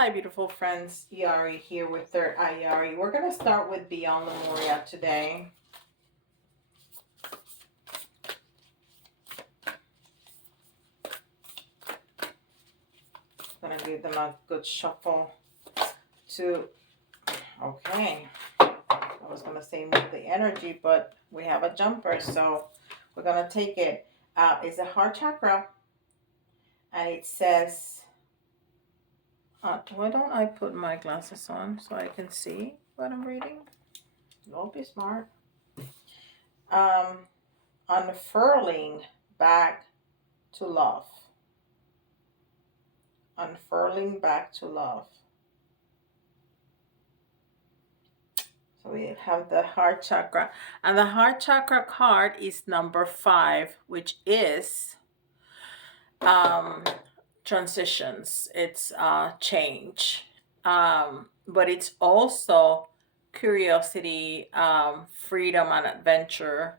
Hi, beautiful friends. Yari here with Third Eye Yari. We're going to start with Beyond Lemuria today. I'm going to give them a good shuffle to... Okay. I was going to say move the energy, but we have a jumper, so we're going to take it. It's a heart chakra, and it says... why don't I put my glasses on so I can see what I'm reading? Don't be smart. Unfurling back to love. Unfurling back to love. So we have the heart chakra. And the heart chakra card is number 5, which is transitions. It's change. But it's also curiosity, freedom and adventure.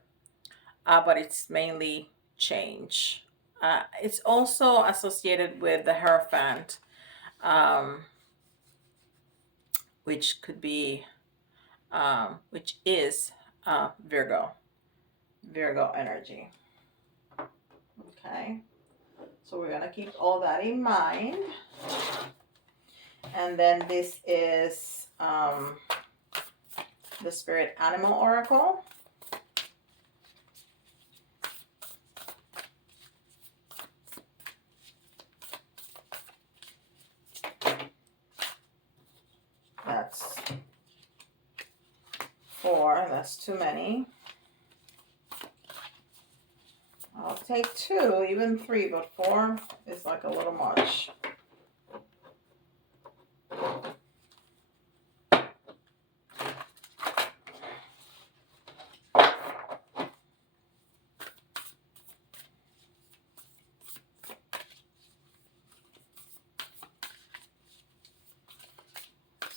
But it's mainly change. It's also associated with the Hierophant, which could be, which is Virgo energy. Okay, so we're gonna keep all that in mind. And then this is the Spirit Animal Oracle. That's 4. That's too many. I'll take 2, even 3, but 4 is like a little much.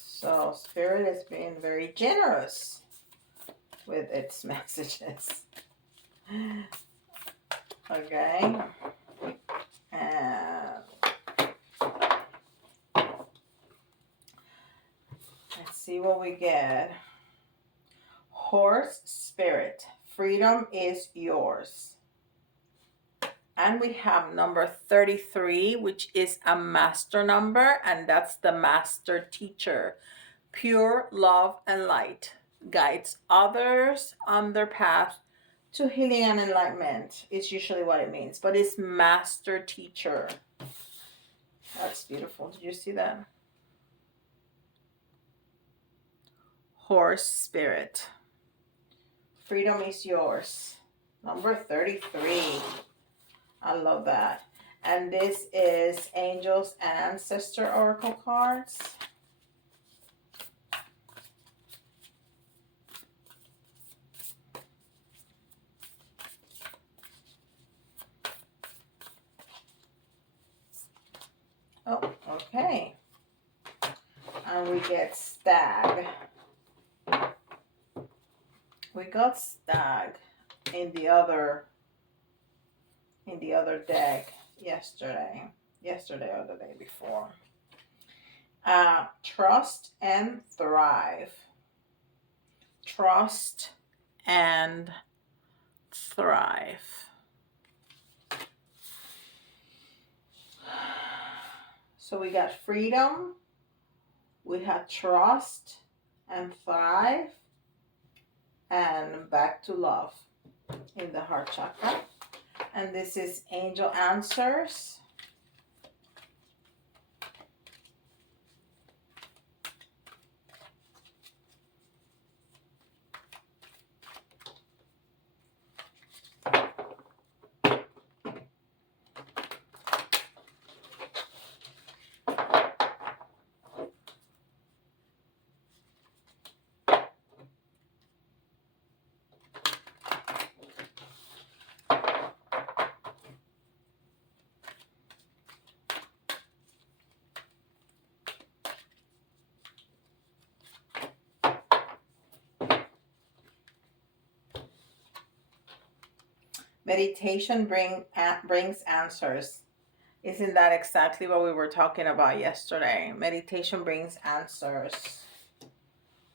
So Spirit is being very generous with its messages. Okay. And let's see what we get. Horse Spirit. Freedom is yours. And we have number 33, which is a master number, and that's the master teacher. Pure love and light guides others on their path to healing and enlightenment. It's usually what it means, but it's master teacher. That's beautiful. Did you see that? Horse Spirit. Freedom is yours. Number 33. I love that. And this is Angels and Ancestor Oracle cards. Oh, okay. And we get Stag. We got Stag in the other deck yesterday or the day before. Trust and thrive. Trust and thrive. So we got freedom, we had trust and thrive, and back to love in the heart chakra. And this is Angel Answers. Meditation brings answers. Isn't that exactly what we were talking about yesterday? Meditation brings answers.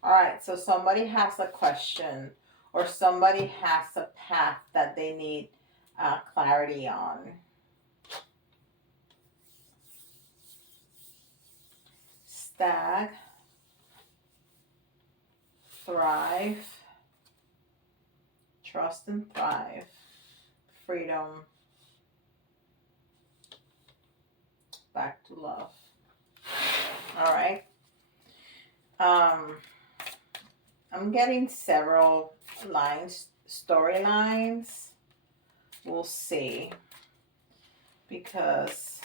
All right, so somebody has a question or somebody has a path that they need clarity on. Stag, thrive, trust and thrive, freedom, back to love. All right. I'm getting several lines, storylines. We'll see. Because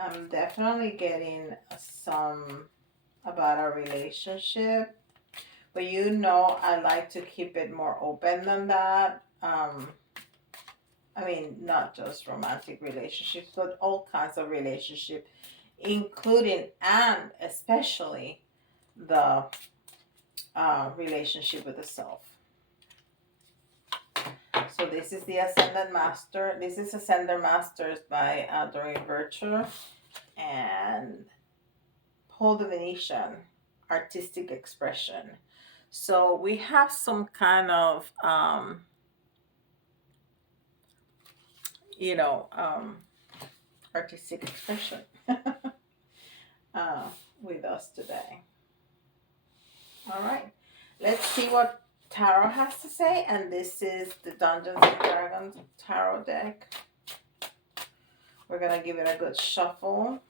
I'm definitely getting some about our relationship. But you know, I like to keep it more open than that. I mean, not just romantic relationships, but all kinds of relationships, including and especially the relationship with the self. So this is the Ascended Master. This is Ascended Masters by Doreen and Paul the Venetian, artistic expression. So we have some kind of artistic expression with us today. All right, let's see what Tarot has to say. And this is the Dungeons and Dragons Tarot deck. We're gonna give it a good shuffle,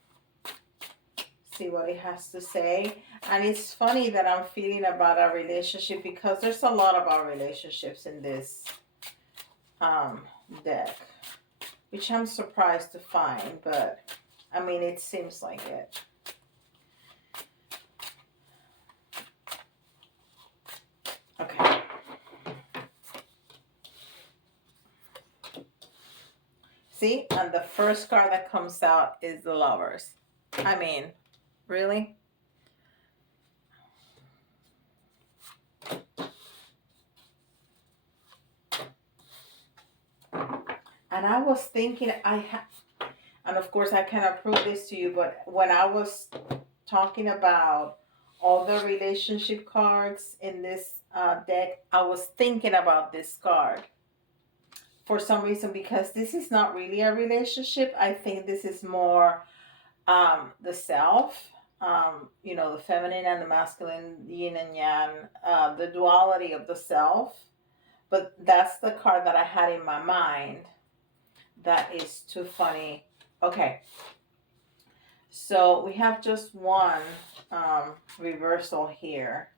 see what it has to say. And it's funny that I'm feeling about our relationship because there's a lot about relationships in this deck, which I'm surprised to find, but I mean, it seems like it. Okay. See, and the first card that comes out is the Lovers. I mean, really? And I was thinking, and of course I cannot prove this to you, but when I was talking about all the relationship cards in this deck, I was thinking about this card for some reason, because this is not really a relationship. I think this is more the self, the feminine and the masculine, yin and yang, the duality of the self. But that's the card that I had in my mind. That is too funny. Okay. So we have just one reversal here,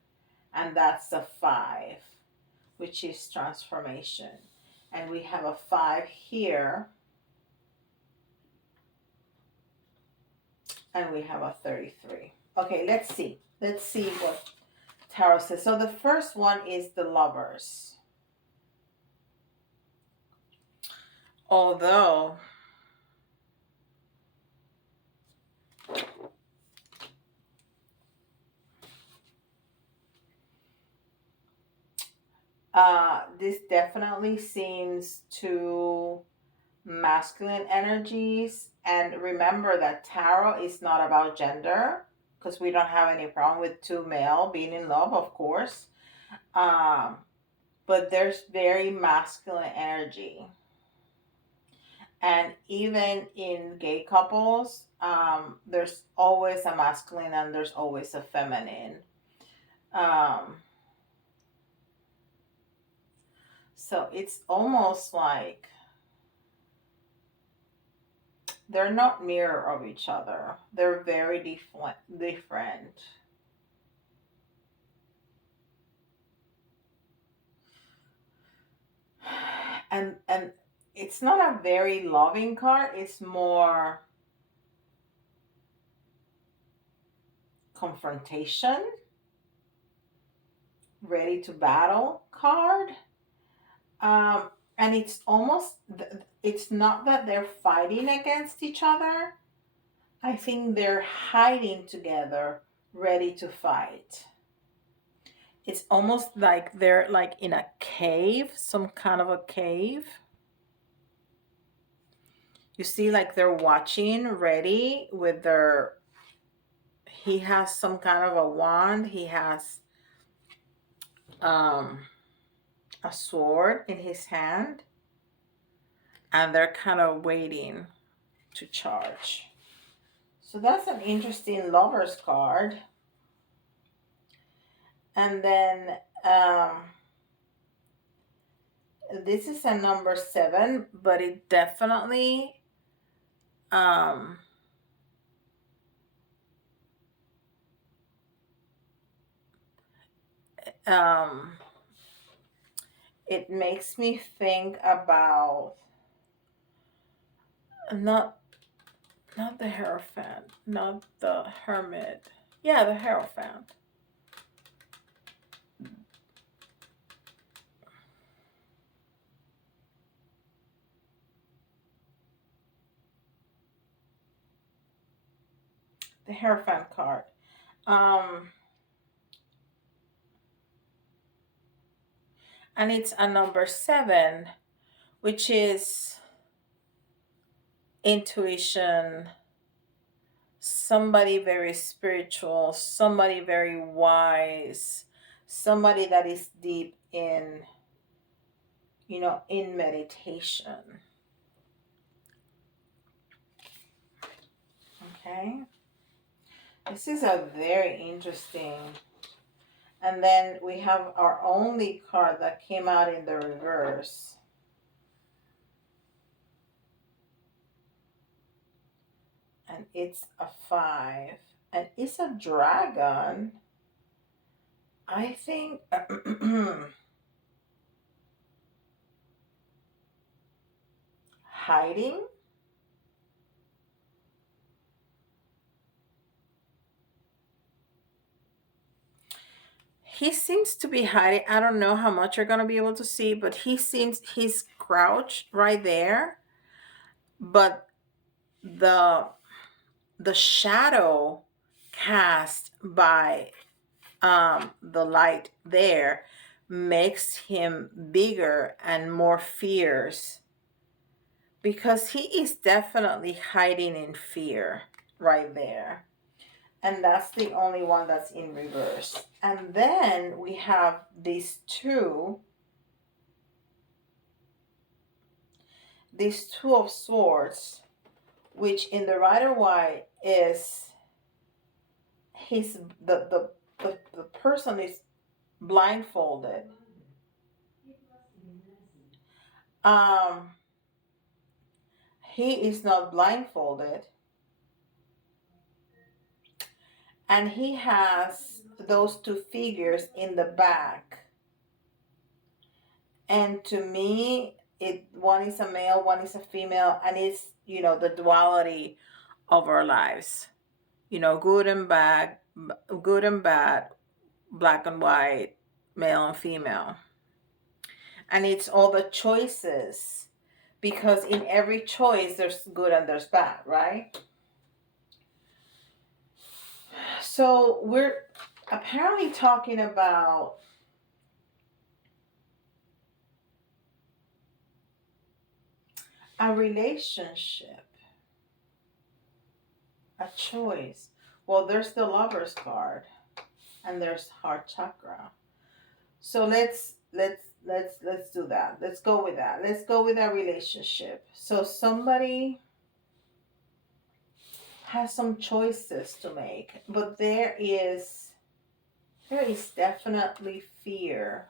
and that's the 5, which is transformation. And we have a 5 here, and we have a 33. Okay, let's see. Let's see what Tarot says. So the first one is the Lovers. Although this definitely seems to masculine energies. And remember that tarot is not about gender, because we don't have any problem with 2 male being in love, of course. But there's very masculine energy. And even in gay couples, there's always a masculine and there's always a feminine. So it's almost like they're not mirror of each other. They're very different. And it's not a very loving card. It's more confrontation, ready to battle card. And it's almost, it's not that they're fighting against each other. I think they're hiding together, ready to fight. It's almost like they're like in a cave, some kind of a cave. You see, like they're watching, ready with their, he has some kind of a wand. He has a sword in his hand, and they're kind of waiting to charge. So that's an interesting Lover's card. And then this is a number 7, but it definitely um, um, it makes me think about not the Hierophant, not the Hermit. Yeah, the Hierophant. The Hierophant card. And it's a number 7, which is intuition, somebody very spiritual, somebody very wise, somebody that is deep in, in meditation. Okay. This is a very interesting. And then we have our only card that came out in the reverse. And it's a 5. And it's a dragon. I think hiding. He seems to be hiding. I don't know how much you're going to be able to see, but he's crouched right there. But the shadow cast by the light there makes him bigger and more fierce, because he is definitely hiding in fear right there. And that's the only one that's in reverse. And then we have these two of swords, which in the Rider-Waite is the person is blindfolded. He is not blindfolded, and he has those two figures in the back. And to me, one is a male, one is a female, and it's the duality of our lives. Good and bad, black and white, male and female. And it's all the choices, because in every choice there's good and there's bad, right? So we're apparently talking about a relationship, a choice. Well, there's the Lover's card, and there's Heart Chakra. So let's do that. Let's go with that. Let's go with our relationship. So somebody has some choices to make, but there is definitely fear.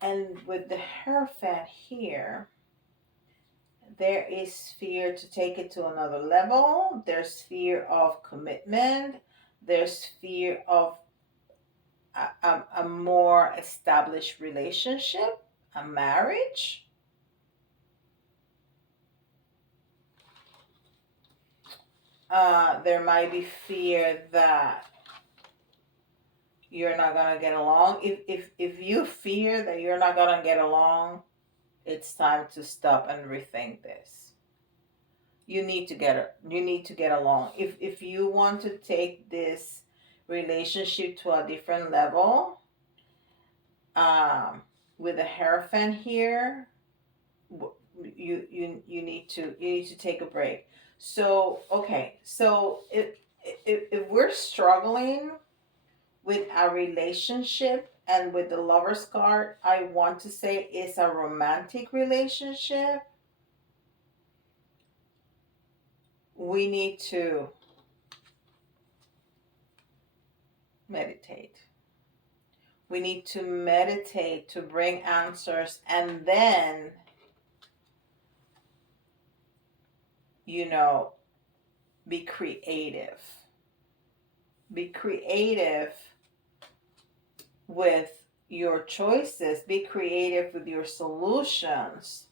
And with the Hierophant here, there is fear to take it to another level. There's fear of commitment. There's fear of a more established relationship, a marriage. There might be fear that you're not gonna get along. If you fear that you're not gonna get along, it's time to stop and rethink this. You need to get along. If you want to take this relationship to a different level, with the Hierophant here, you need to take a break. So okay, so if we're struggling with a relationship, and with the Lover's card, I want to say it's a romantic relationship, we need to meditate. We need to meditate to bring answers, and then, you know, be creative. Be creative with your choices, be creative with your solutions,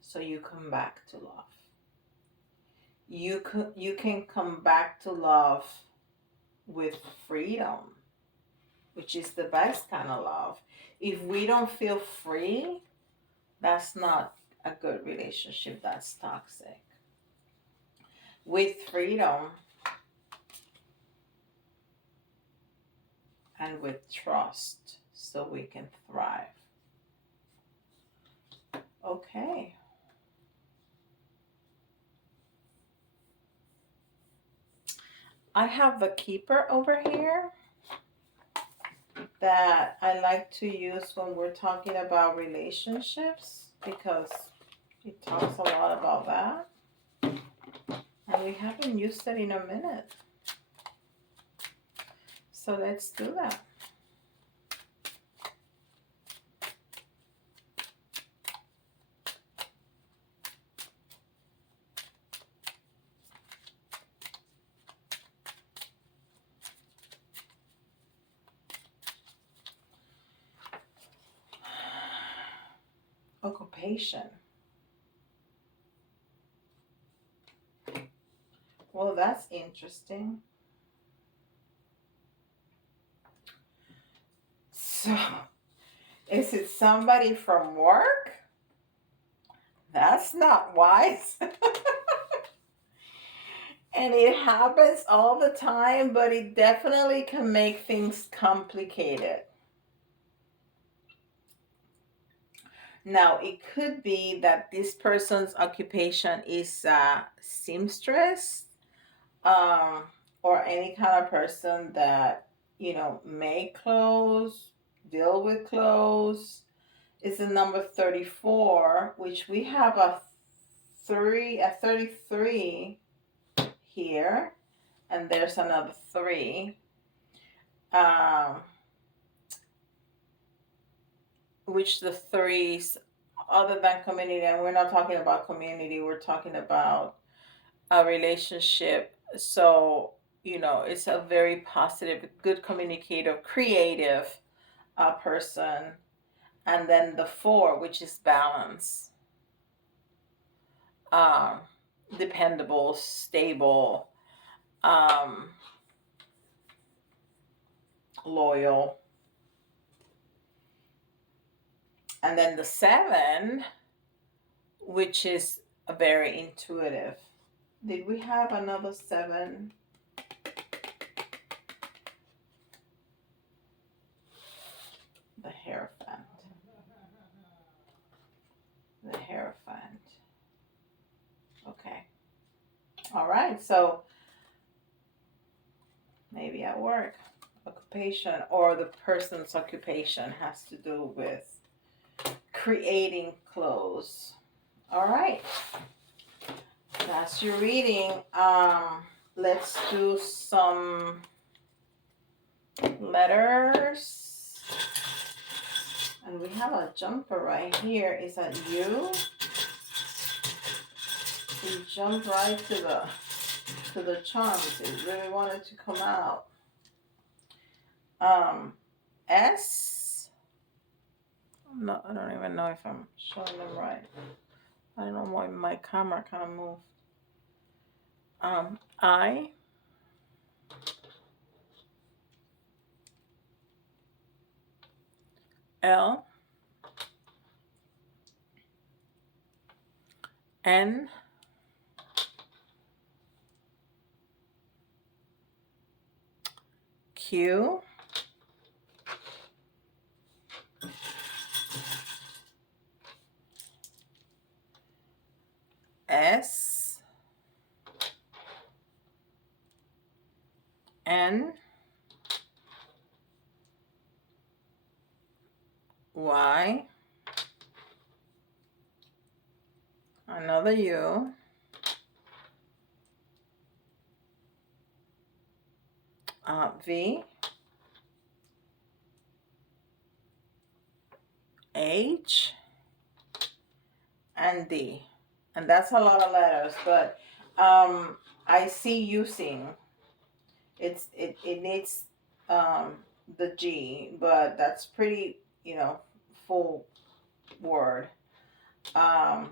so you come back to love. You can come back to love with freedom, which is the best kind of love. If we don't feel free, that's not a good relationship, that's toxic. With freedom and with trust, so we can thrive. Okay. I have the Keeper over here that I like to use when we're talking about relationships, because it talks a lot about that. And we haven't used it in a minute. So let's do that. Occupation. Well, that's interesting. So, is it somebody from work? That's not wise. And it happens all the time, but it definitely can make things complicated. Now, it could be that this person's occupation is seamstress, um, or any kind of person that, make clothes, deal with clothes. It's the number 34, which we have a 33 here, and there's another 3. Um, which the 3s, other than community, and we're not talking about community, we're talking about a relationship. So, it's a very positive, good communicator, creative person. And then the 4, which is balance, um, dependable, stable, loyal. And then the 7, which is a very intuitive. Did we have another 7? The Hierophant. The Hierophant. Okay. All right. So maybe at work, occupation, or the person's occupation has to do with creating clothes. All right. That's your reading. Let's do some letters. And we have a jumper right here. Is that you? You jump right to the charms. It really wanted to come out. S. No, I don't even know if I'm showing them right. I don't know why my camera kind of moved. I. L. N. Q. S N Y, another U, V, H, and D. And that's a lot of letters, but I see using it needs the G, but that's pretty, full word. I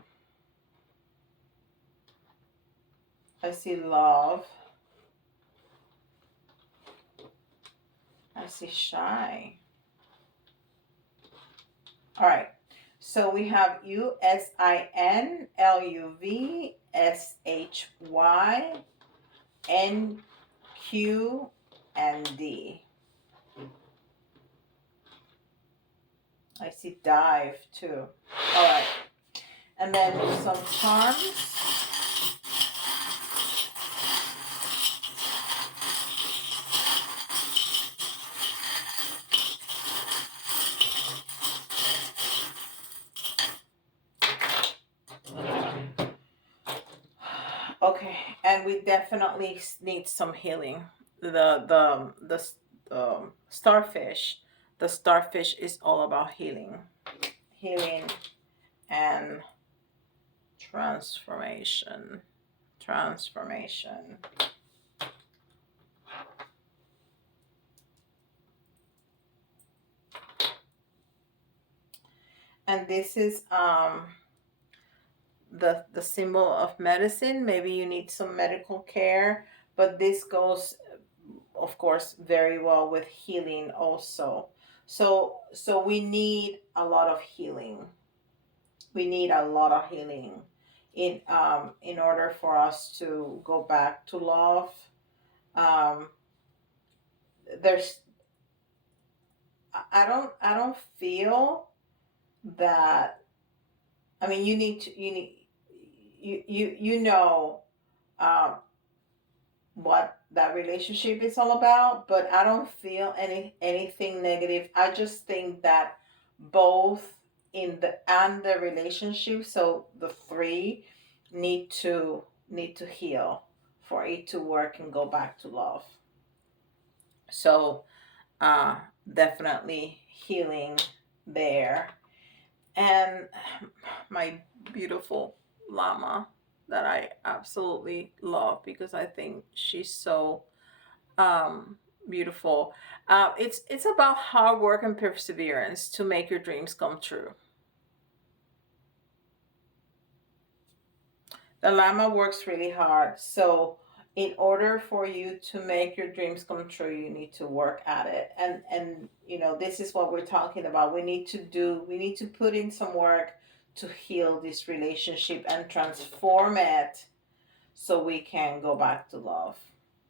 see love. I see shy. All right. So we have USINLUVSHYNQ and D. I see dive too. All right. And then some charms. Okay, and we definitely need some healing. The starfish, the starfish is all about healing, and transformation. And this is the symbol of medicine. Maybe you need some medical care, but this goes, of course, very well with healing also. So we need a lot of healing. We need a lot of healing in order for us to go back to love. There's I don't feel that. I mean, you know um, what that relationship is all about, but I don't feel anything negative. I just think that both in the and the relationship, so the three need to heal for it to work and go back to love. So uh definitely healing there. And my beautiful llama that I absolutely love because I think she's so um, beautiful. It's about hard work and perseverance to make your dreams come true. The llama works really hard, so in order for you to make your dreams come true, you need to work at it. And this is what we're talking about. We need to put in some work to heal this relationship and transform it so we can go back to love.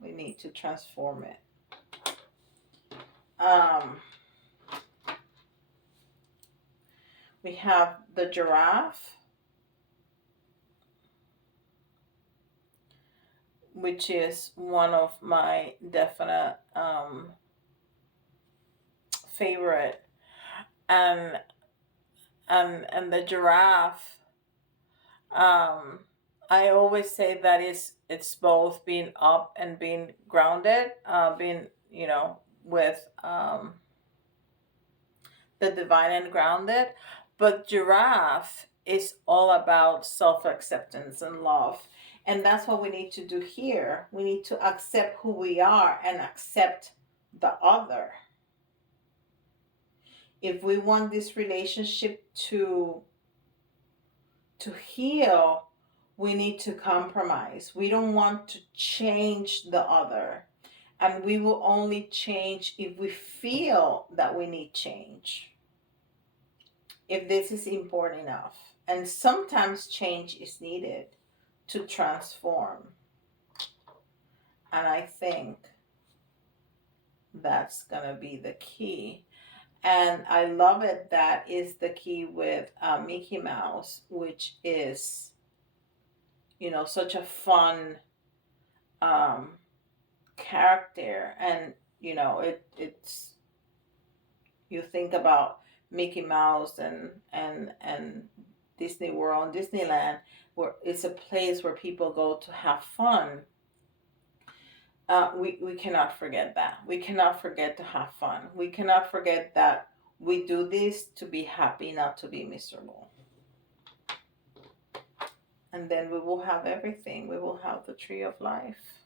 We need to transform it. Um, we have the giraffe, which is one of my definite favorite, and and the giraffe. Um, I always say that it's both being up and being grounded, being with the divine and grounded. But giraffe is all about self acceptance and love. And that's what we need to do here. We need to accept who we are and accept the other. If we want this relationship to heal, we need to compromise. We don't want to change the other. And we will only change if we feel that we need change. If this is important enough. And sometimes change is needed to transform. And I think that's going to be the key. And I love it. That is the key with Mickey Mouse, which is such a fun character. And it's you think about Mickey Mouse and Disney World, Disneyland, where it's a place where people go to have fun. We cannot forget that. We cannot forget to have fun. We cannot forget that we do this to be happy, not to be miserable. And then we will have everything. We will have the tree of life,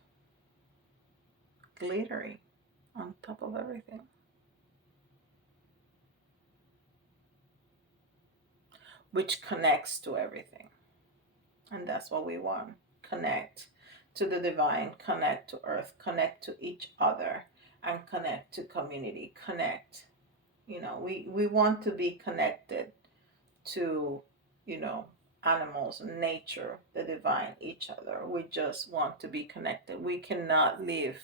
glittery on top of everything. Which connects to everything. And that's what we want. Connect to the divine, connect to earth, connect to each other, and connect to community. Connect. We want to be connected to, animals, nature, the divine, each other. We just want to be connected. We cannot live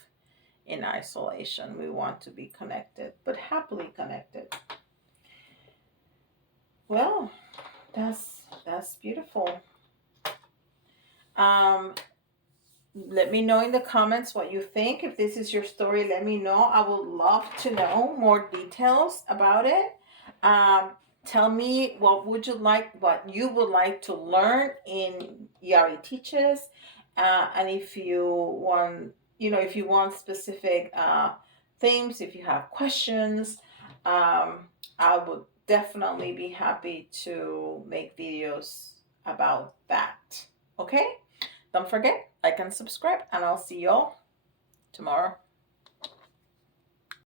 in isolation. We want to be connected, but happily connected. Well, that's beautiful. Let me know in the comments what you think. If this is your story, let me know. I would love to know more details about it. Tell me what you would like to learn in Yari Teaches. And if you want specific themes, if you have questions, I would definitely be happy to make videos about that. Okay? Don't forget, like and subscribe, and I'll see y'all tomorrow.